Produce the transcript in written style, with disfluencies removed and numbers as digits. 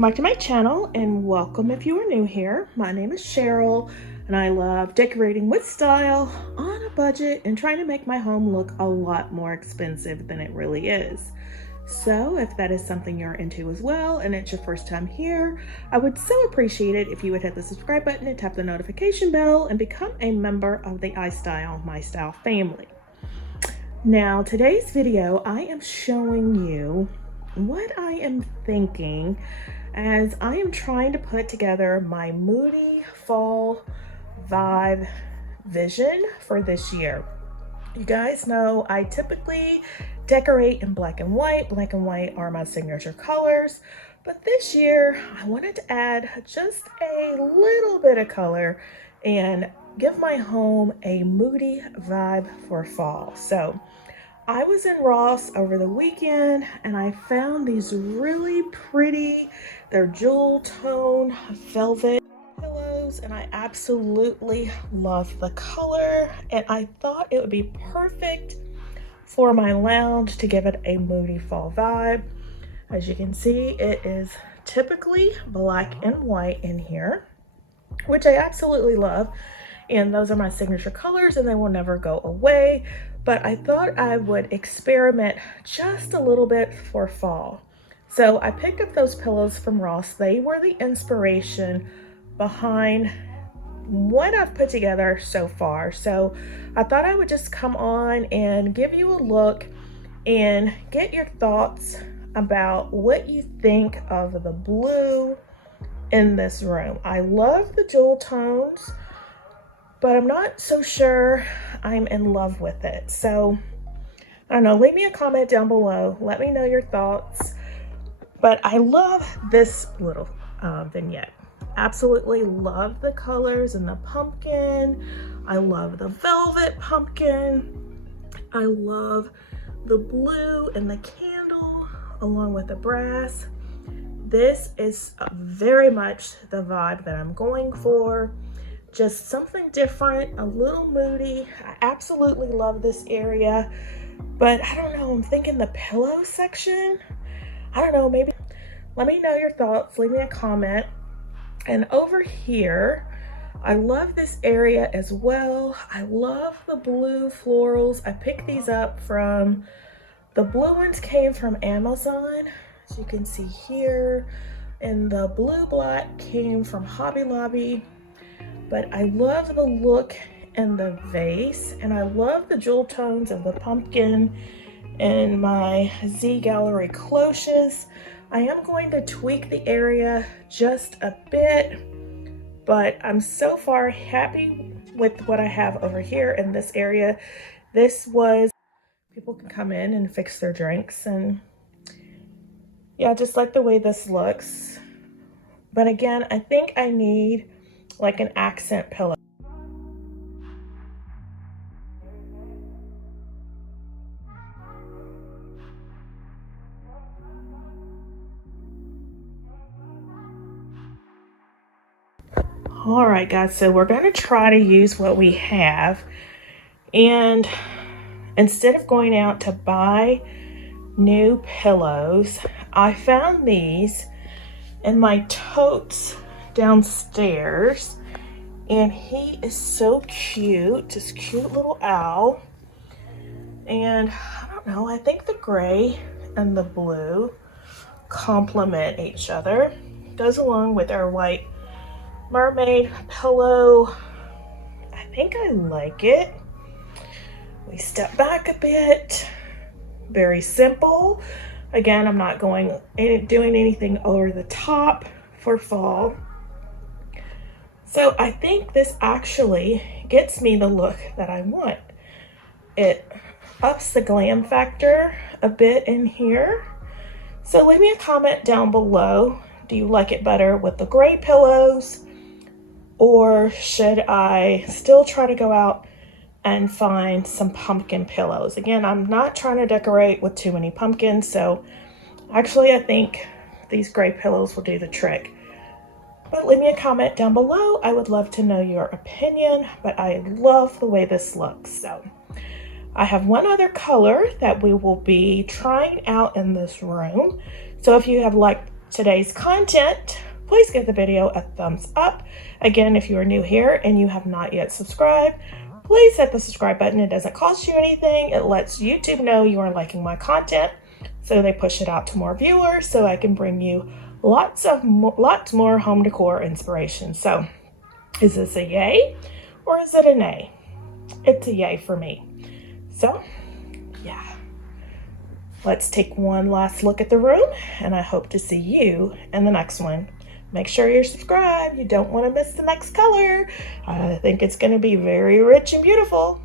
welcome back to my channel, and welcome if you are new here. My name is Cheryl and I love decorating with style on a budget and trying to make my home look a lot more expensive than it really is. So if that is something you're into as well and it's your first time here, I would so appreciate it if you would hit the subscribe button and tap the notification bell and become a member of the iStylEMYSTYLE family. Now today's video, I am showing you what I am thinking as I am trying to put together my moody fall vibe vision for this year. You guys know I typically decorate in black and white. Black and white are my signature colors, but this year I wanted to add just a little bit of color and give my home a moody vibe for fall. So I was in Ross over the weekend and I found these really pretty, they're jewel tone velvet pillows, and I absolutely love the color, and I thought it would be perfect for my lounge to give it a moody fall vibe. As you can see, it is typically black and white in here, which I absolutely love. And those are my signature colors and they will never go away. But I thought I would experiment just a little bit for fall. So I picked up those pillows from Ross. They were the inspiration behind what I've put together so far. So I thought I would just come on and give you a look and get your thoughts about what you think of the blue in this room. I love the jewel tones, but I'm not so sure I'm in love with it. So I don't know, leave me a comment down below. Let me know your thoughts. But I love this little vignette. Absolutely love the colors and the pumpkin. I love the velvet pumpkin. I love the blue and the candle along with the brass. This is very much the vibe that I'm going for. Just something different, a little moody. I absolutely love this area, but I don't know, I'm thinking the pillow section. I don't know, maybe let me know your thoughts, leave me a comment. And over here, I love this area as well. I love the blue florals. I picked these up from, the blue ones came from Amazon, as you can see here, and the blue black came from Hobby Lobby. But I love the look and the vase, and I love the jewel tones of the pumpkin and my Z Gallery cloches. I am going to tweak the area just a bit, but I'm so far happy with what I have over here in this area. This was, people can come in and fix their drinks, and yeah, just like the way this looks. But again, I think I need like an accent pillow. All right, guys, so we're going to try to use what we have, and instead of going out to buy new pillows, I found these in my totes downstairs, and he is so cute, this cute little owl. And I don't know, I think the gray and the blue complement each other. Goes along with our white mermaid pillow. I think I like it. We step back a bit. Very simple. Again, I'm not doing anything over the top for fall. So I think this actually gets me the look that I want. It ups the glam factor a bit in here. So leave me a comment down below. Do you like it better with the gray pillows, or should I still try to go out and find some pumpkin pillows? Again, I'm not trying to decorate with too many pumpkins, so actually I think these gray pillows will do the trick. But leave me a comment down below. I would love to know your opinion, but I love the way this looks. So I have one other color that we will be trying out in this room. So if you have liked today's content, please give the video a thumbs up. Again, if you are new here and you have not yet subscribed, please hit the subscribe button. It doesn't cost you anything. It lets YouTube know you are liking my content, so they push it out to more viewers so I can bring you lots more home decor inspiration. So is this a yay or is it a nay? It's a yay for me. So yeah, let's take one last look at the room, and I hope to see you in the next one. Make sure you're subscribed. You don't want to miss the next color. I think it's going to be very rich and beautiful.